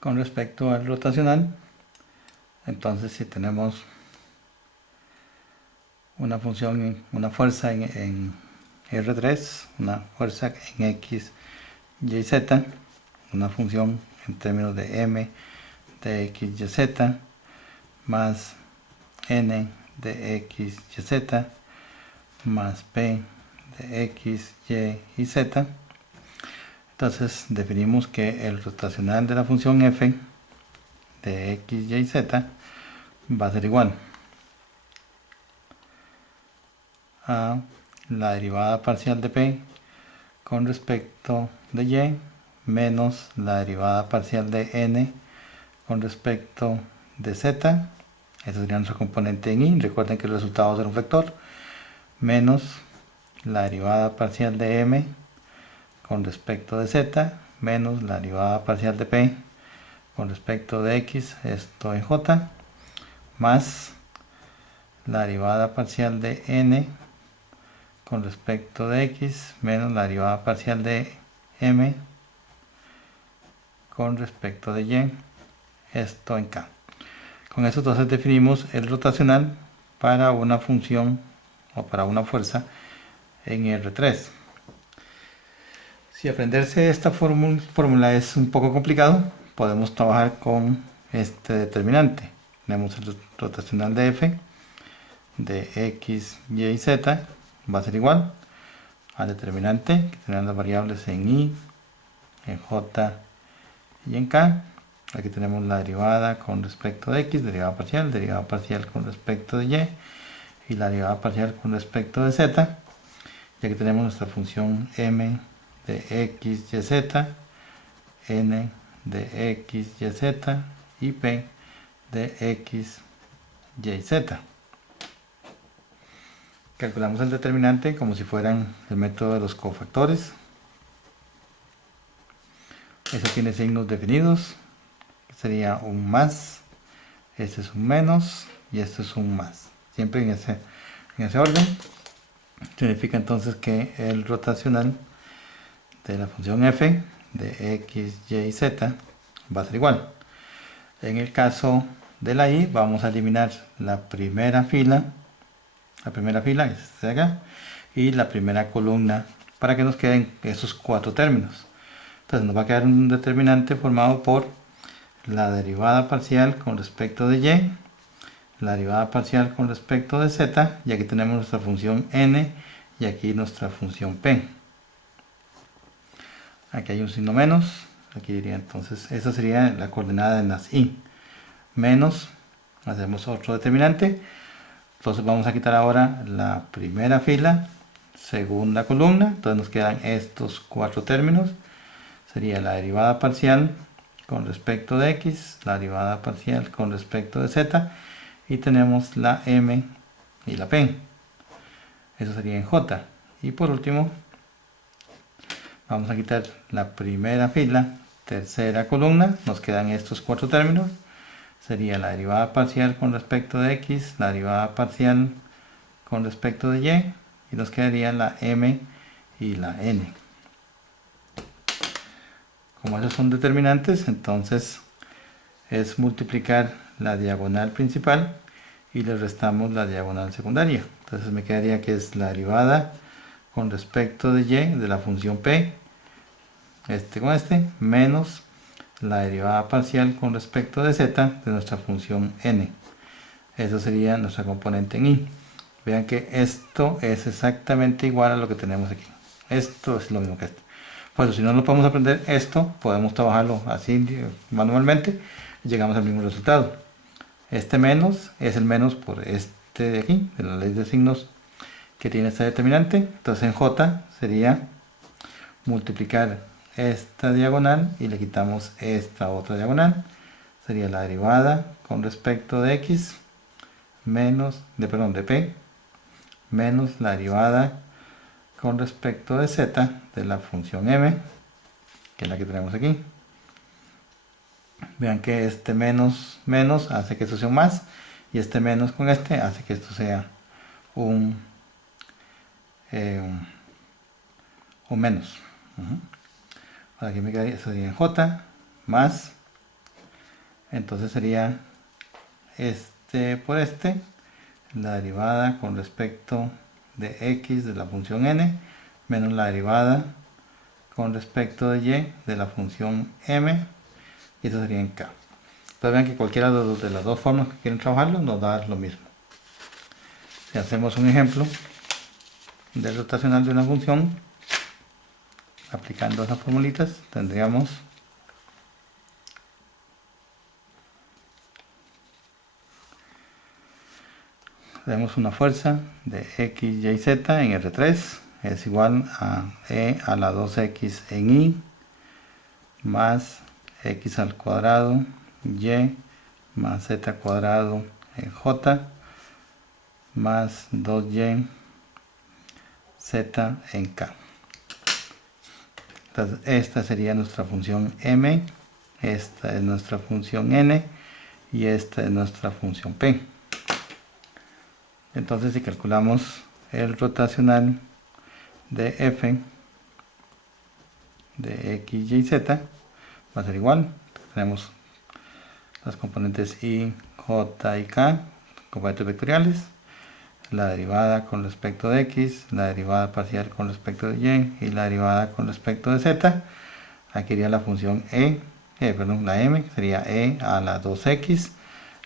Con respecto al rotacional, entonces si tenemos una función, una fuerza en R3, una fuerza en X, Y, Z, una función en términos de M de X, Y, Z, más N de X, Y, Z, más P de X, Y y Z. Entonces definimos que el rotacional de la función f de X, Y, Z va a ser igual a la derivada parcial de P con respecto de Y menos la derivada parcial de N con respecto de Z. Ese sería nuestro componente en Y. Recuerden que el resultado será un vector. Menos la derivada parcial de M con respecto de Z menos la derivada parcial de P con respecto de X, esto en J, más la derivada parcial de N con respecto de X menos la derivada parcial de M con respecto de Y, esto en K. Con eso entonces definimos el rotacional para una función o para una fuerza en R3. Si aprenderse esta fórmula es un poco complicado, podemos trabajar con este determinante. Tenemos el rotacional de f de x, y y z va a ser igual al determinante que tendrán las variables en y, en j y en k. Aquí tenemos la derivada con respecto de x, derivada parcial con respecto de y la derivada parcial con respecto de z. Y aquí tenemos nuestra función m de x, y, z, n de x, y, z y p de x, y, z. Calculamos el determinante como si fueran el método de los cofactores. Eso tiene signos definidos. Sería un más, este es un menos y este es un más. Siempre en ese orden. Significa entonces que el rotacional de la función f de x, y, z va a ser igual. En el caso de la y vamos a eliminar la primera fila es esta de acá, y la primera columna para que nos queden esos cuatro términos. Entonces nos va a quedar un determinante formado por la derivada parcial con respecto de y, la derivada parcial con respecto de z, y aquí tenemos nuestra función n y aquí nuestra función p. Aquí hay un signo menos, aquí diría entonces, esa sería la coordenada en las y. Menos, hacemos otro determinante, entonces vamos a quitar ahora la primera fila, segunda columna, entonces nos quedan estos cuatro términos. Sería la derivada parcial con respecto de x, la derivada parcial con respecto de z, y tenemos la m y la p. Eso sería en j. Y por último, vamos a quitar la primera fila, tercera columna, nos quedan estos cuatro términos. Sería la derivada parcial con respecto de x, la derivada parcial con respecto de y nos quedaría la m y la n. Como esos son determinantes, entonces es multiplicar la diagonal principal y le restamos la diagonal secundaria. Entonces me quedaría que es la derivada con respecto de y de la función p, este con este, menos la derivada parcial con respecto de z de nuestra función n. Eso sería nuestra componente en y. Vean que esto es exactamente igual a lo que tenemos aquí. Esto es lo mismo que esto. Pues si no lo podemos aprender esto, podemos trabajarlo así manualmente y llegamos al mismo resultado. Este menos es el menos por este de aquí, de la ley de signos que tiene este determinante. Entonces en j sería multiplicar esta diagonal y le quitamos esta otra diagonal. Sería la derivada con respecto de x menos, de p, menos la derivada con respecto de z de la función m, que es la que tenemos aquí. Vean que este menos menos hace que esto sea un más, y este menos con este hace que esto sea un menos. Aquí me quedaría, sería en j más Entonces sería este por este, la derivada con respecto de x de la función n, menos la derivada con respecto de y de la función m, y eso sería en k. Entonces vean que cualquiera de las dos formas que quieren trabajarlo nos da lo mismo. Si hacemos un ejemplo del rotacional de una función, aplicando esas formulitas, tendríamos tenemos una fuerza de x, y, z en R3 es igual a e a la 2x en i más x al cuadrado y más z cuadrado en j más 2y z en k. Entonces esta sería nuestra función m, esta es nuestra función n y esta es nuestra función p. Entonces si calculamos el rotacional de f de x, y, z va a ser igual. Tenemos las componentes i, j y k, componentes vectoriales, la derivada con respecto de x, la derivada parcial con respecto de y la derivada con respecto de z. Aquí iría la función la m, que sería e a la 2x,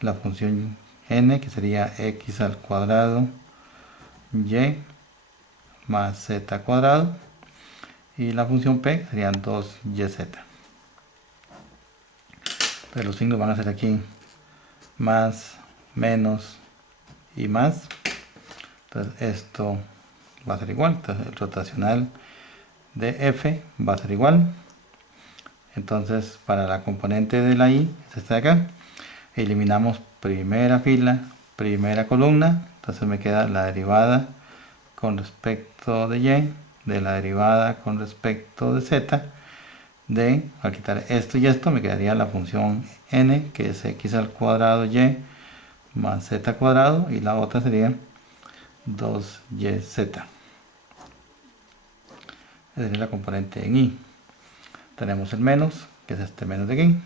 la función n, que sería x al cuadrado y más z cuadrado, y la función p serían 2yz. Entonces los signos van a ser aquí más, menos y más. Entonces esto va a ser igual. Entonces el rotacional de f va a ser igual. Entonces para la componente de la i, es esta de acá, eliminamos primera fila, primera columna. Entonces me queda la derivada con respecto de y, de la derivada con respecto de z, al quitar esto y esto me quedaría la función n, que es x al cuadrado y más z cuadrado, y la otra sería 2yz. Esa sería la componente en i. Tenemos el menos, que es este menos de aquí.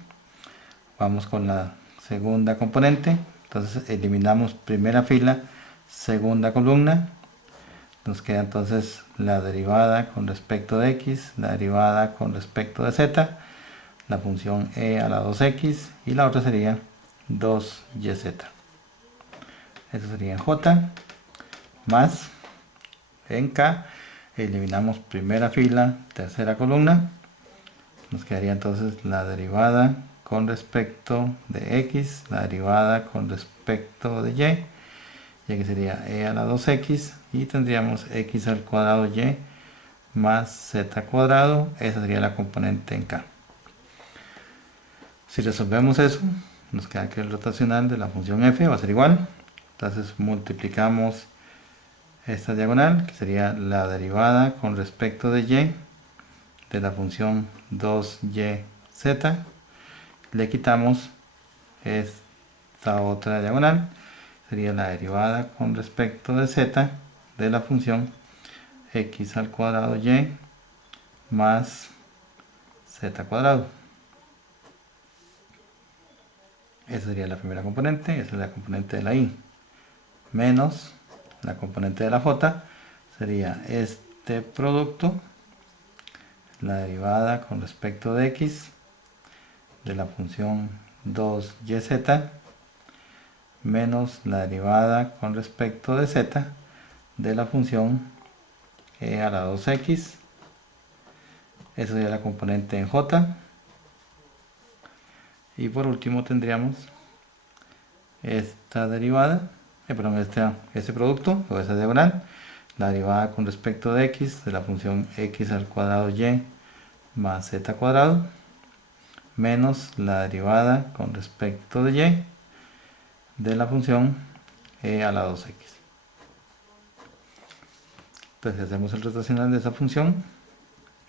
Vamos con la segunda componente. Entonces eliminamos primera fila, segunda columna. Nos queda entonces la derivada con respecto de x, la derivada con respecto de z, la función e a la 2x, y la otra sería 2yz. Eso sería en j, más en k, eliminamos primera fila, tercera columna. Nos quedaría entonces la derivada con respecto de x, la derivada con respecto de y, ya que sería e a la 2x, y tendríamos x al cuadrado y más z cuadrado. Esa sería la componente en k. Si resolvemos eso, nos queda que el rotacional de la función f va a ser igual. Entonces multiplicamos esta diagonal, que sería la derivada con respecto de y de la función 2yz. Le quitamos esta otra diagonal, sería la derivada con respecto de z de la función x al cuadrado y más z cuadrado. Esa sería la primera componente, esa es la componente de la i, menos la componente de la j, sería este producto, la derivada con respecto de x de la función 2yz, menos la derivada con respecto de z de la función e a la 2x. Esa sería la componente en j. Y por último tendríamos esta derivada, este producto o esa diagonal, la derivada con respecto de x de la función x al cuadrado y más z cuadrado, menos la derivada con respecto de y de la función e a la 2x. Entonces si hacemos el rotacional de esa función,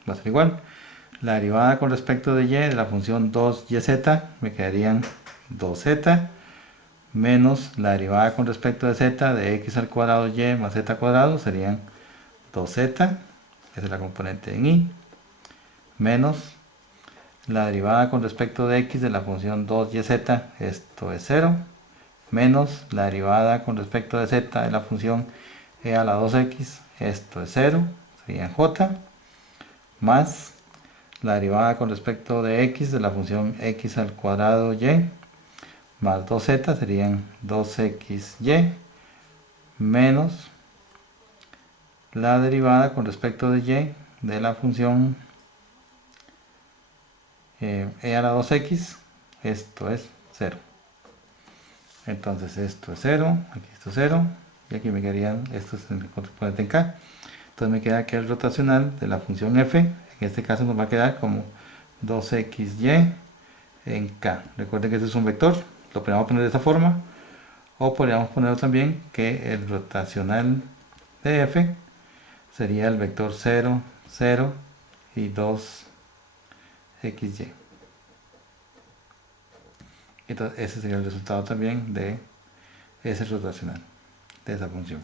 va a ser igual. La derivada con respecto de y de la función 2yz me quedarían 2z, menos la derivada con respecto de z de x al cuadrado y más z cuadrado serían 2z, esa es la componente en i, menos la derivada con respecto de x de la función 2yz, esto es 0, menos la derivada con respecto de z de la función e a la 2x, esto es 0, sería j, más la derivada con respecto de x de la función x al cuadrado y, más 2z serían 2xy, menos la derivada con respecto de y de la función e a la 2x, esto es 0. Entonces esto es 0, aquí esto es 0, y aquí me quedarían, esto es el componente en k. Entonces me queda que el rotacional de la función f, en este caso nos va a quedar como 2xy en k. Recuerden que este es un vector, lo podemos poner de esta forma, o podríamos ponerlo también que el rotacional de f sería el vector 0, 0 y 2xy. Entonces ese sería el resultado también de ese rotacional de esa función.